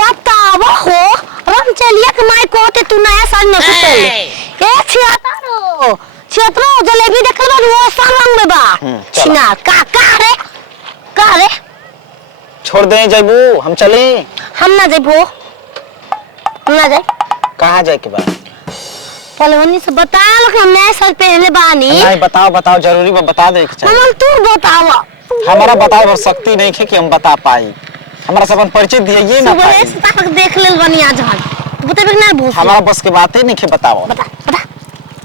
बतावा हो रंग चलिया के माई कोते तू नया साल में कुतल ए छियातारो छियतरो जलेबी देखल बा वो सन रंग में बा छिना का रे छोड़ दे जाइबू हम चली हम ना जाइबो हम ना जाए कहां जाए के बा पहलवानी से बता लो कि हम नया साल पहले बानी नहीं बताओ जरूरी बता दे के चाहिए हम तू बतावा हमारा बताए शक्ति नहीं है कि हम बता पाई हमारा सबन परिचय दिए ना सुबह से तक देख लेल बनी आज हम बतेबे ना भूस हमारा बस के बात ही नहीं है बताओ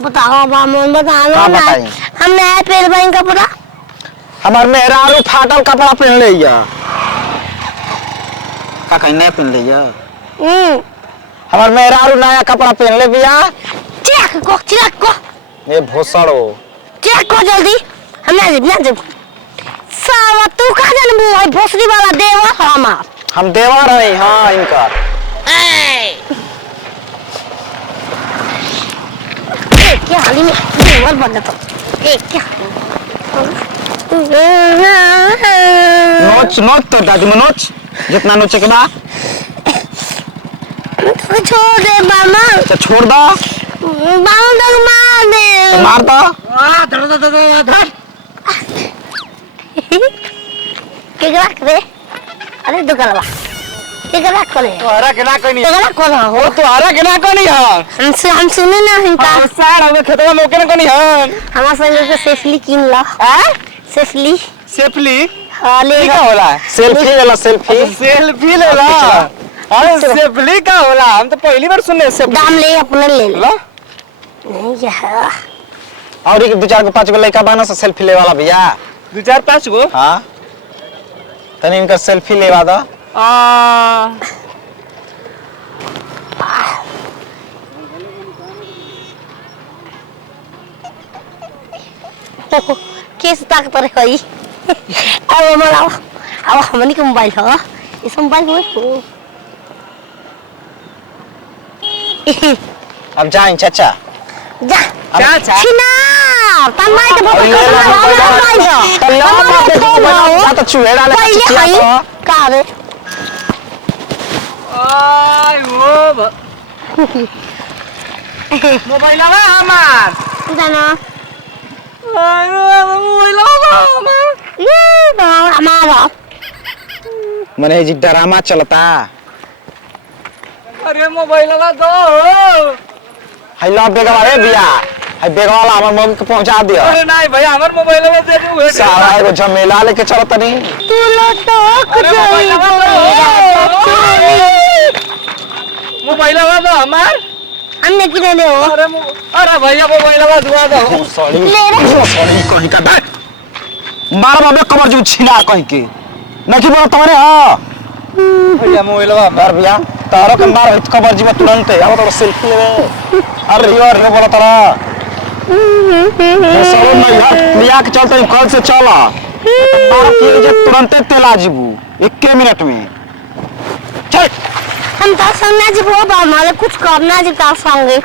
बताओ बा मन बताओ हां बताई हम नया पहले बानी कपड़ा हमार मेहरारू फाटल कपड़ा पहन लिया का कहीं नहीं पहन लिया हमार मेहरारू नया कपड़ा पहन ले बिया चिराग को ये भोसड़ो चिराग को जल्दी हम ना जब सावा तू का जनबू है भोसड़ी वाला देवा हमार हम देवा रहे हां इनका क्या हाली में देवर बन जाता क्या नोच तो दादी में नोच जितना नोचे के बा छोड़ दे मामा अच्छा छोड़ दो बाल तक मार दे धर केकरा करे अरे दुकानवा केकरा करे तोहरा के ना कोई नहीं केकरा कोन हो तोहरा के ना कोई नहीं है हम सुने ना हिंका सार हमें खेतवा में ओके ना कोई नहीं है हमार संग के सेफली किन ला सेफली हां ले का होला सेल्फी लेला अरे सेफली का होला हम तो पहली बार सुने सेफली दाम ले अपने ले लो नहीं है और एक 2-4-5 गो लड़का बना से सेल्फी ले वाला भैया 2-4-5 गो हां तने इनका सेल्फी लेवा दो केस ताकत रे होई अब हमारा अब हमनी के मोबाइल हो इस मोबाइल में अब जाएं चाचा जा चाचा छिना तन्माई के बहुत तो चुहेड़ा ले चिचिया का रे आय वो मोबाइलवा हमार जाना आय मोबाइलवा हमार ये बा हमारा मने जी ड्रामा चलता अरे मोबाइलवा दो हेलो बेगवा रे बिया है बेगवा वाला हमर मम्मी के पहुंचा दियो अरे नहीं भैया हमार मोबाइलवा दे दू साला एगो झमेला लेके चलत नहीं तू लटक मोबाइलवा दो हमार हमने किने ले हो अरे भैया मोबाइलवा दुआ दो सॉरी ले रे सॉरी कहीं का बैठ मार बाबे कमर जो छिना कहीं के नहीं बोल तुम्हारे हां भैया मोबाइलवा डर भैया तारो के मार हित कमर जी में तुरंत आओ तो सेल्फी ले अरे यार बोला तारा सरो नहीं यार लिया के चलते कल से चला मार के जे तुरंत तेला जीबू 1 मिनट में चल हम तो संग ना जी बाबा हमारे कुछ करना जी का संगे